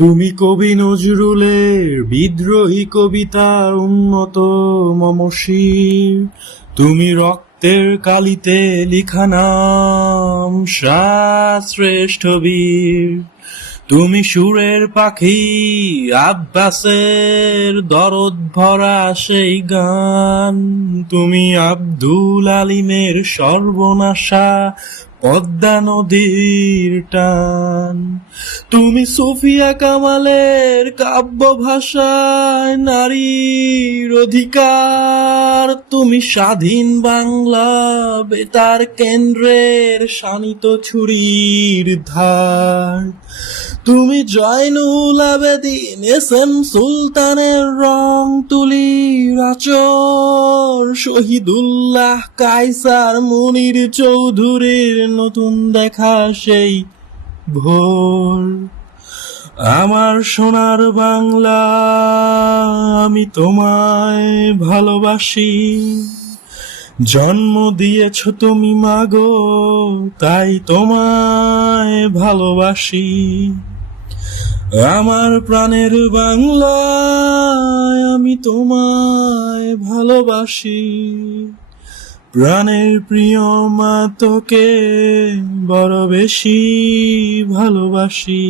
তুমি কবি নজরুলের বিদ্রোহী কবিতার উন্নত মমশির। তুমি রক্তের কালিতে লিখা নাম শ্রেষ্ঠ বীর। তুমি সুরের পাখি আব্বাসের দরদ ভরা সেই গান। তুমি আব্দুল আলিমের সর্বনাশা পদ্মা নদীর টান। তুমি সুফিয়া কামালের কাব্য ভাষায় নারীর অধিকার। তুমি স্বাধীন বাংলা বেতার কেন্দ্রের শানিত ছুরির ধার। তুমি জয়নুল আবেদিন এস.এম. সুলতানের রং তুলির আচর। শহীদুল্লাহ কায়সার মুনির চৌধুরীর নতুন দেখা সেই ভোর। আমার সোনার বাংলা, আমি তোমায় ভালোবাসি। জন্ম দিয়েছ তুমি মাগো, তাই তোমায় ভালোবাসি। আমার প্রাণের বাংলা, আমি তোমায় ভালোবাসি। প্রাণের প্রিয় মা, তোকে বড় বেশি ভালোবাসি।